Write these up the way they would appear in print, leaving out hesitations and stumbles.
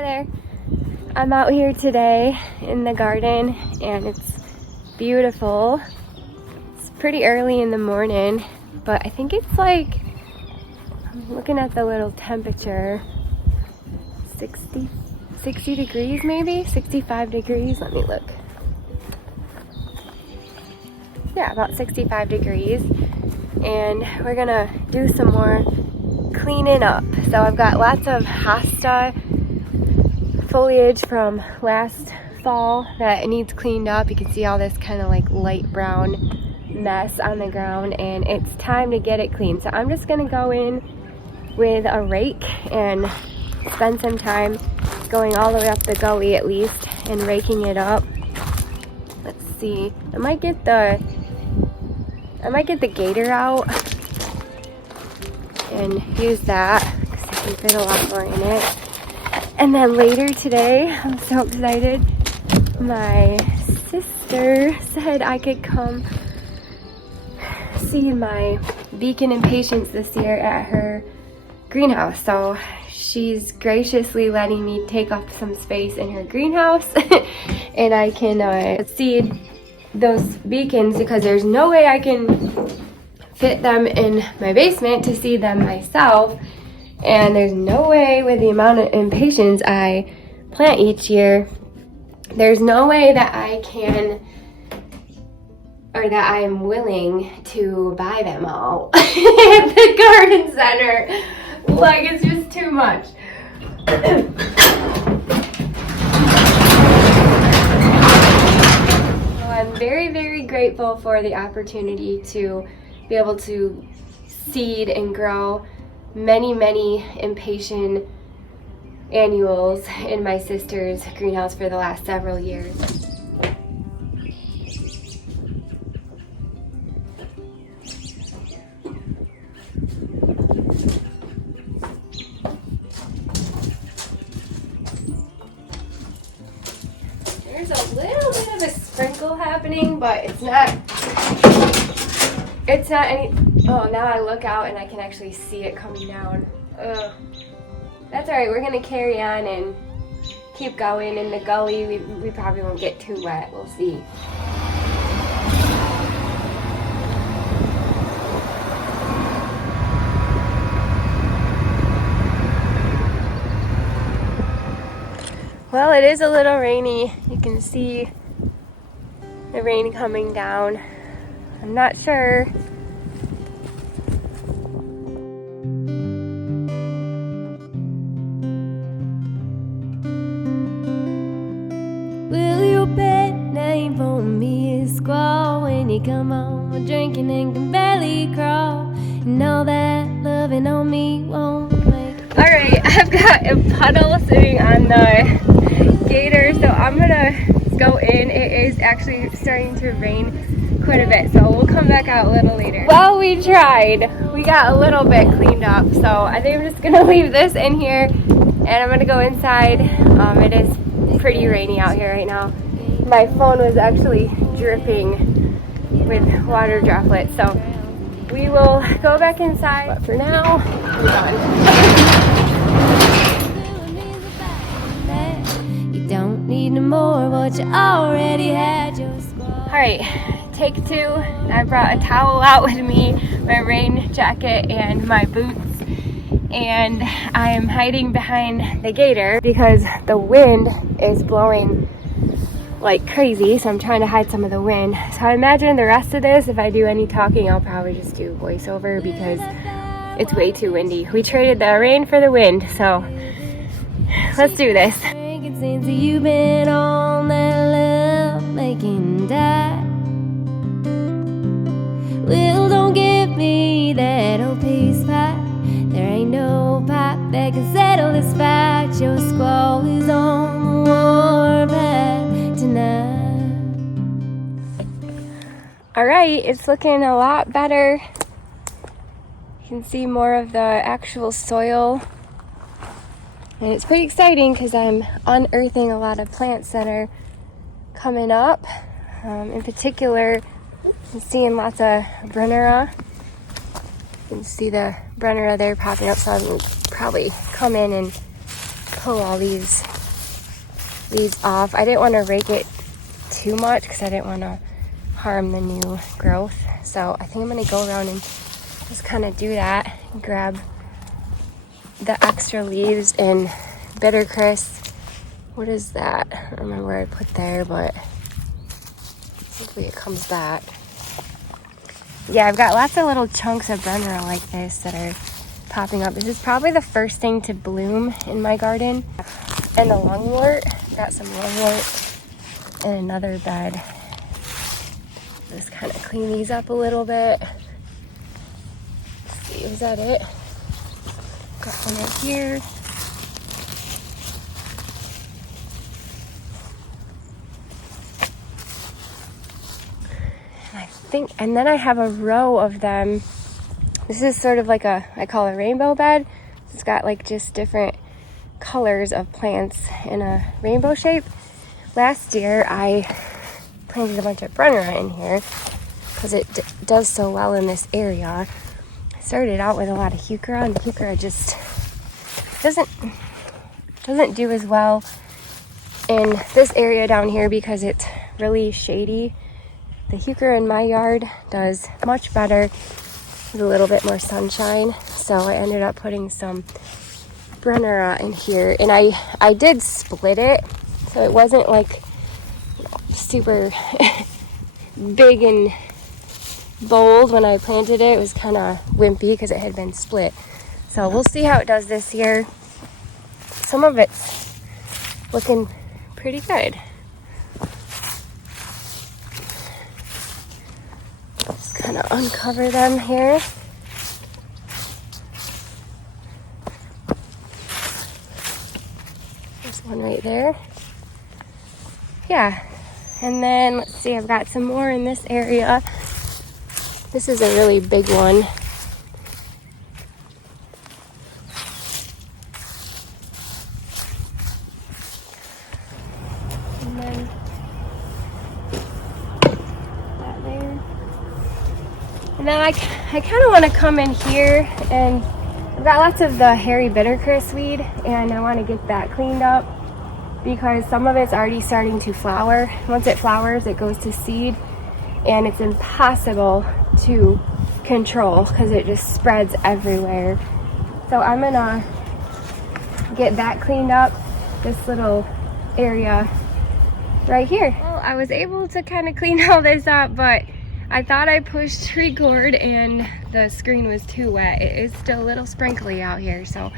Hi there. I'm out here today in the garden and it's beautiful. It's pretty early in the morning, but I think it's like, I'm looking at the little temperature, 60 degrees maybe, 65 degrees. Let me look. Yeah, about 65 degrees. And we're gonna do some more cleaning up. So I've got lots of hosta foliage from last fall that needs cleaned up. You can see all this kind of like light brown mess on the ground and it's time to get it clean. So I'm just gonna go in with a rake and spend some time going all the way up the gully at least and raking it up. Let's see, I might get the gator out and use that because I can fit a lot more in it. And then later today, I'm so excited, my sister said I could come see my beacon and patience this year at her greenhouse. So she's graciously letting me take up some space in her greenhouse and I can seed those beacons because there's no way I can fit them in my basement to seed them myself. And there's no way with the amount of impatiens I plant each year, there's no way that I can, or that I am willing to buy them all at the garden center. Like, it's just too much. So I'm very, very grateful for the opportunity to be able to seed and grow many impatient annuals in my sister's greenhouse for the last several years. There's a little bit of a sprinkle happening, but it's not any. Oh, now I look out and I can actually see it coming down. Ugh. That's alright, we're gonna carry on and keep going in the gully. We probably won't get too wet, we'll see. Well, it is a little rainy. You can see the rain coming down. I'm not sure. Will your pet name for me is Squall? When you come home, we're drinking and can barely crawl. And all that loving on me won't make. Alright, I've got a puddle sitting on the gator, so I'm gonna go in. It is actually starting to rain quite a bit, so we'll come back out a little later. Well, we tried. We got a little bit cleaned up, so I think I'm just gonna leave this in here and I'm gonna go inside. It is pretty rainy out here right now. My phone was actually dripping with water droplets, so we will go back inside. But for now, I'm done. You don't need no more of what you already had. Your Squall. Alright, take two. I brought a towel out with me, my rain jacket, and my boots. And I am hiding behind the gator because the wind is blowing like crazy, so I'm trying to hide some of the wind. So I imagine the rest of this, if I do any talking, I'll probably just do voiceover because it's way too windy. We traded the rain for the wind, so let's do this. Since you've been on that love making diet. Well, don't give me that old peace pie. There ain't no pipe that can settle this fight. Your Squall is on the warpath tonight. Alright, it's looking a lot better. You can see more of the actual soil. And it's pretty exciting because I'm unearthing a lot of plants that are coming up. In particular, I'm seeing lots of Brennera. You can see the Brennera there popping up, so I will probably come in and pull all these leaves off. I didn't want to rake it too much because I didn't want to harm the new growth. So I think I'm going to go around and just kind of do that and grab the extra leaves and bittercress. What is that? I don't remember where I put there, but hopefully it comes back. Yeah, I've got lots of little chunks of Brenner like this that are popping up. This is probably the first thing to bloom in my garden. And the lungwort, got some lungwort in another bed. Just kind of clean these up a little bit. Let's see, is that it? Got one right here. And then I have a row of them. This is sort of like I call a rainbow bed. It's got like just different colors of plants in a rainbow shape. Last year I planted a bunch of Brenner in here because it does so well in this area. I started out with a lot of heuchera, and the heuchera just doesn't do as well in this area down here because it's really shady. The heuchera in my yard does much better with a little bit more sunshine. So I ended up putting some Brenner in here, and I did split it, so it wasn't like super big and bold when I planted it. It was kind of wimpy because it had been split. So we'll see how it does this year. Some of it's looking pretty good. Just kind of uncover them here. There's one right there. Yeah. And then let's see, I've got some more in this area. This is a really big one. And then that there. And then I kind of want to come in here, and I've got lots of the hairy bittercress weed, and I want to get that cleaned up because some of it's already starting to flower. Once it flowers, it goes to seed, and it's impossible to control because it just spreads everywhere. So I'm gonna get that cleaned up, this little area right here. Well, I was able to kind of clean all this up, but I thought I pushed record and the screen was too wet. It is still a little sprinkly out here, so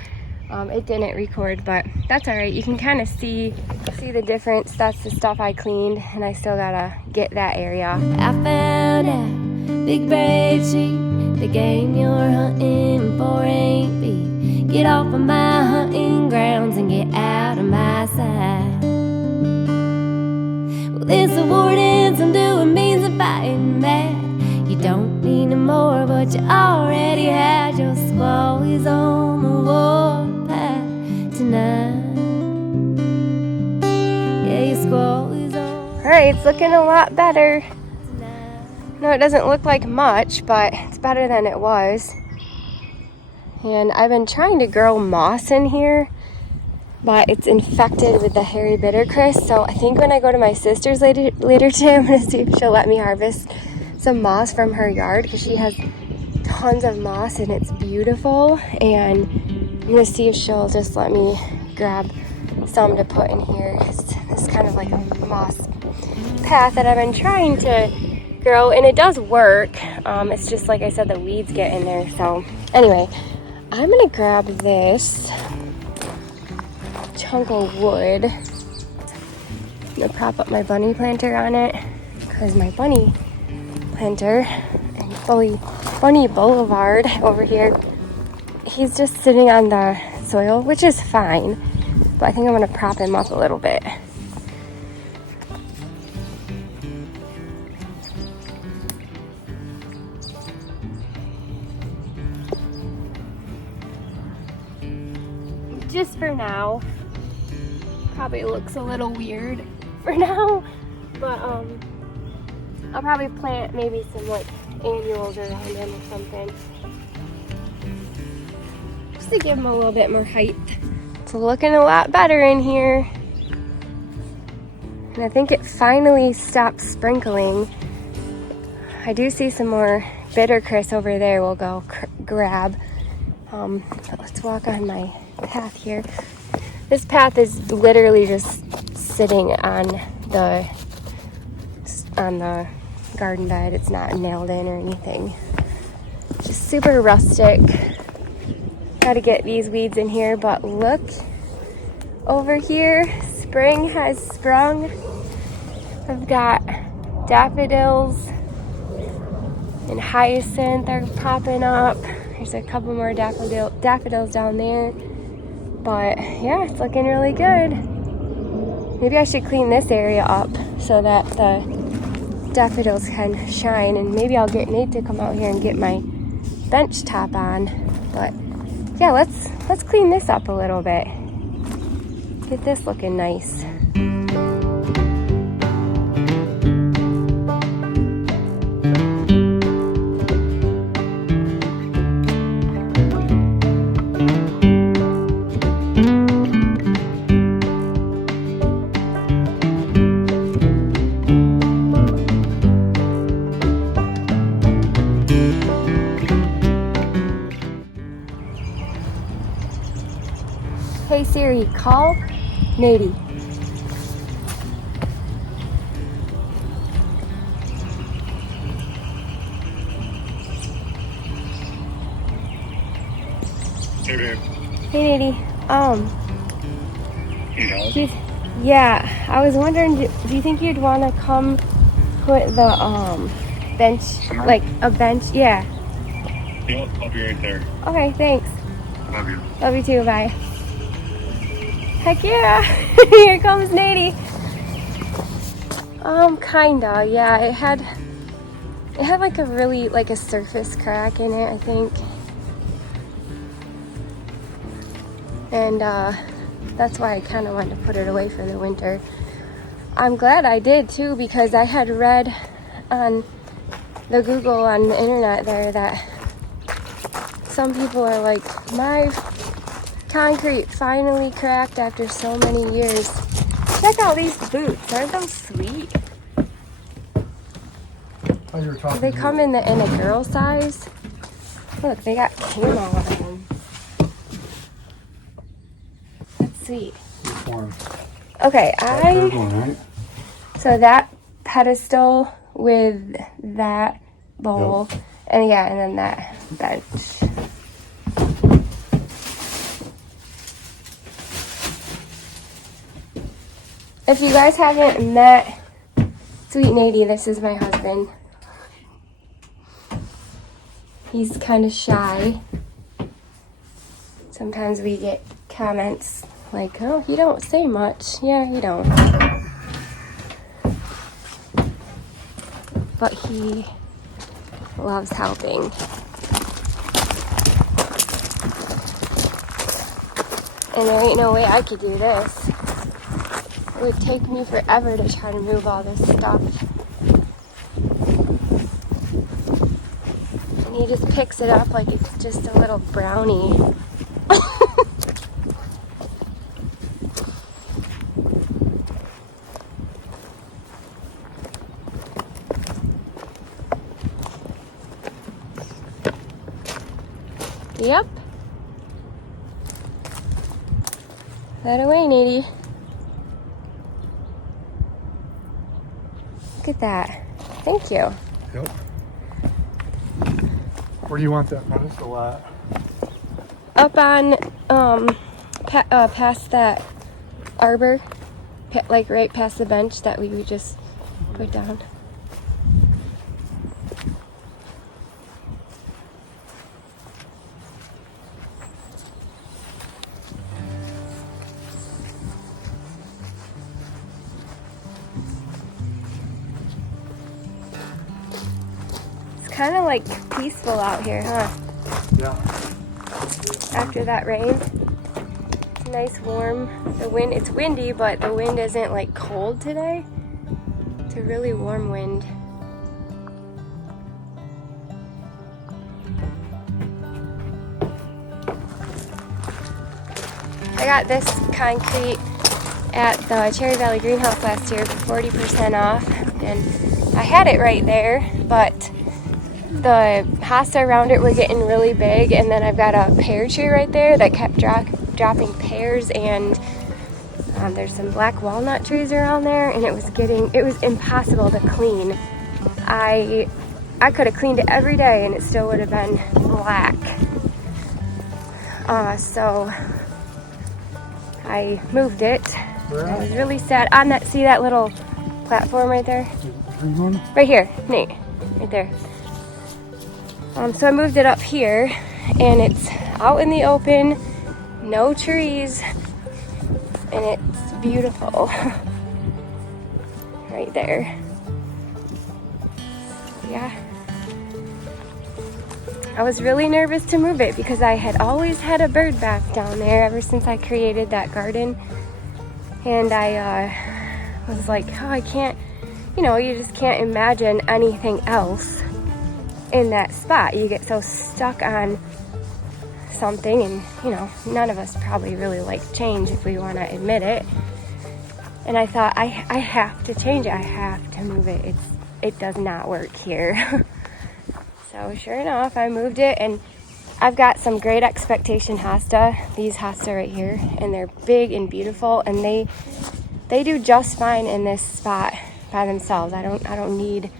it didn't record, but that's all right. You can kind of see the difference. That's the stuff I cleaned, and I still gotta get that area. I found out, big brave sheep, the game you're hunting for ain't beef. Get off of my hunting grounds and get out of my sight. Well, this awarding some doing means of fighting mad. You don't need no more, but you already had. Your squall is on the warpath tonight. Yeah, your squall is on. Alright, it's looking a lot better. No, it doesn't look like much, but it's better than it was. And I've been trying to grow moss in here, but it's infected with the hairy bittercress. So I think when I go to my sister's later today, I'm going to see if she'll let me harvest some moss from her yard, because she has tons of moss and it's beautiful. And I'm going to see if she'll just let me grab some to put in here. It's kind of like a moss path that I've been trying to grow, and it does work. It's just like I said, the weeds get in there. So anyway, I'm gonna grab this chunk of wood. I'm gonna prop up my bunny planter on it, because my bunny planter and bunny boulevard over here, he's just sitting on the soil, which is fine, but I think I'm gonna prop him up a little bit. Just for now. Probably looks a little weird for now, but I'll probably plant maybe some like annuals around him or something, just to give him a little bit more height It's looking a lot better in here. And I think it finally stopped sprinkling. I do see some more bittercress over there we'll go grab. But let's walk on my path here. This path is literally just sitting on the garden bed. It's not nailed in or anything. Just super rustic. Got to get these weeds in here, but look over here. Spring has sprung. I've got daffodils and hyacinth are popping up. There's a couple more daffodils down there. But yeah, it's looking really good. Maybe I should clean this area up so that the daffodils can shine, and maybe I'll get Nate to come out here and get my bench top on. But yeah, let's clean this up a little bit. Get this looking nice. Hey Siri, call Natey. Hey, babe. Hey Natey. You know? Yeah, I was wondering, do you think you'd want to come put the bench, like a bench? Yeah. Yep, I'll be right there. Okay, thanks. Love you. Love you too. Bye. Heck yeah! Here comes Natey. Kinda. Yeah, it had like a really a surface crack in it, I think. And that's why I kind of wanted to put it away for the winter. I'm glad I did too, because I had read on the Google on the internet there that some people are like, my concrete finally cracked after so many years. Check out these boots. Aren't those sweet? They come in a girl size. Look, they got camo on them. That's sweet. Okay, so that pedestal with that bowl, and yeah, and then that bench. If you guys haven't met Sweet Natey, this is my husband. He's kind of shy. Sometimes we get comments like, oh, you don't say much. Yeah, you don't. But he loves helping. And there ain't no way I could do this. It would take me forever to try to move all this stuff. And he just picks it up like it's just a little brownie. Yep. That away, Natey. Look at that. Thank you. Yep. Where do you want that pedestal at? Up on, past that arbor, like right past the bench that we just put down. Kind of like peaceful out here, huh? Yeah. After that rain. It's nice warm. The wind, it's windy, but the wind isn't like cold today. It's a really warm wind. I got this concrete at the Cherry Valley greenhouse last year for 40% off, and I had it right there, but the hosta around it were getting really big, and then I've got a pear tree right there that kept dropping pears, and there's some black walnut trees around there, and it was impossible to clean. I could have cleaned it every day and it still would have been black. So I moved it. I was really sad. On that, see that little platform right there? Right here, Nate, right there. So I moved it up here, and it's out in the open, no trees, and it's beautiful. Right there. Yeah. I was really nervous to move it because I had always had a bird bath down there ever since I created that garden. And I was like, oh, I can't, you just can't imagine anything else in that spot. You get so stuck on something, and none of us probably really like change if we want to admit it. And I thought, I have to change it. I have to move it. It does not work here. So sure enough, I moved it, and I've got some great expectation hosta, these hosta right here, and they're big and beautiful, and they do just fine in this spot by themselves. I don't need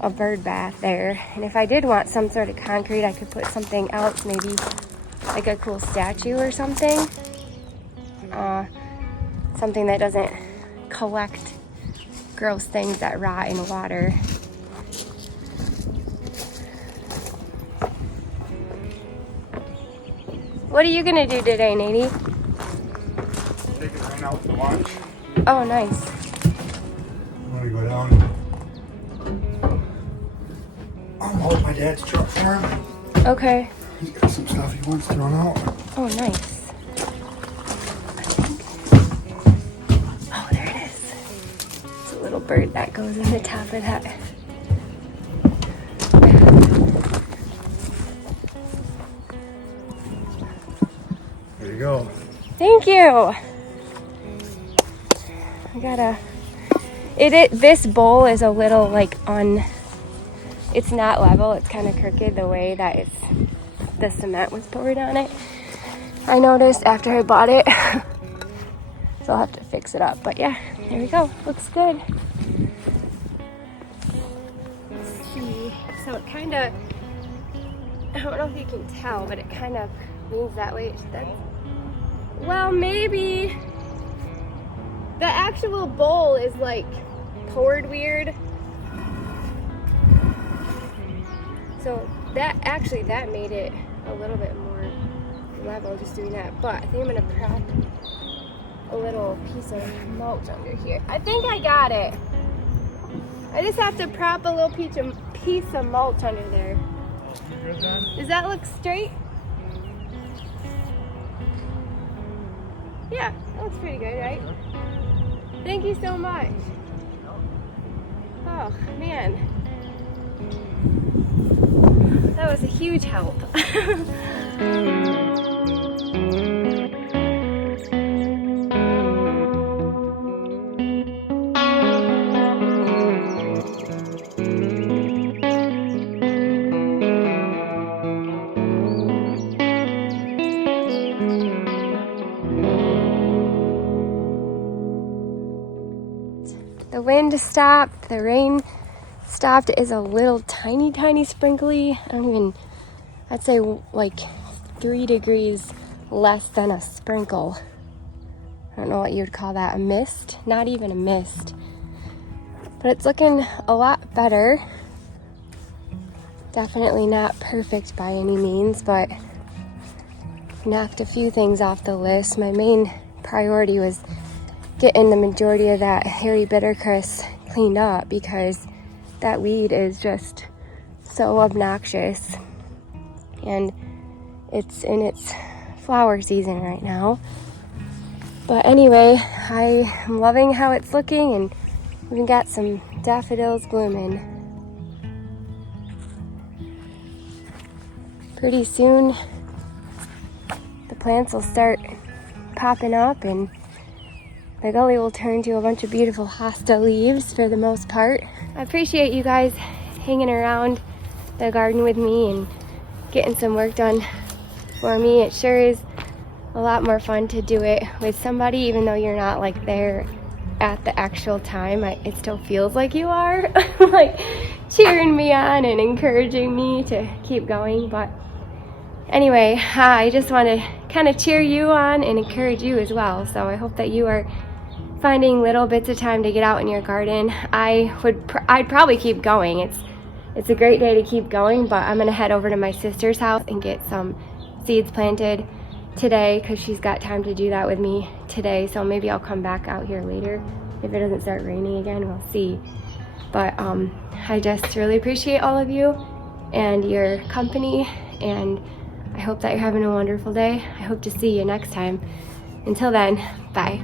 a bird bath there. And if I did want some sort of concrete, I could put something else, maybe like a cool statue or something. Something that doesn't collect gross things that rot in water. What are you gonna do today, Natey? Take it right out to lunch. Oh, nice. I'm gonna go down and hold my dad's truck for him. Okay. He's got some stuff he wants thrown out. Oh, nice. Oh, there it is. It's a little bird that goes in the top of that. There you go. Thank you. I gotta. This bowl is a little like it's not level. It's kind of crooked the way that the cement was poured on it. I noticed after I bought it. So I'll have to fix it up. But yeah, here we go. Looks good. Let's see. So it kind of, I don't know if you can tell, but it kind of leans that way. Well, maybe the actual bowl is like poured weird. So that made it a little bit more level just doing that. But I think I'm gonna prop a little piece of mulch under here. I think I got it. I just have to prop a little piece of mulch under there. You good then? Does that look straight? Yeah, that looks pretty good, right? Thank you so much. Oh, man. That was a huge help. The wind stopped, the rain stopped. It is a little tiny sprinkly. I'd say like 3 degrees less than a sprinkle. I don't know what you would call that, a mist? Not even a mist. But it's looking a lot better. Definitely not perfect by any means, but knocked a few things off the list. My main priority was getting the majority of that hairy bittercress cleaned up because that weed is just so obnoxious, and it's in its flower season right now. But anyway, I am loving how it's looking, and we've got some daffodils blooming. Pretty soon the plants will start popping up, and the gully will turn to a bunch of beautiful hosta leaves for the most part. I appreciate you guys hanging around the garden with me and getting some work done for me. It sure is a lot more fun to do it with somebody, even though you're not like there at the actual time. It still feels like you are like cheering me on and encouraging me to keep going. But anyway, I just want to kind of cheer you on and encourage you as well. So I hope that you are finding little bits of time to get out in your garden. I'd probably keep going. It's a great day to keep going, but I'm gonna head over to my sister's house and get some seeds planted today because she's got time to do that with me today. So maybe I'll come back out here later if it doesn't start raining again. We'll see. But I just really appreciate all of you and your company, and I hope that you're having a wonderful day. I hope to see you next time. Until then, bye.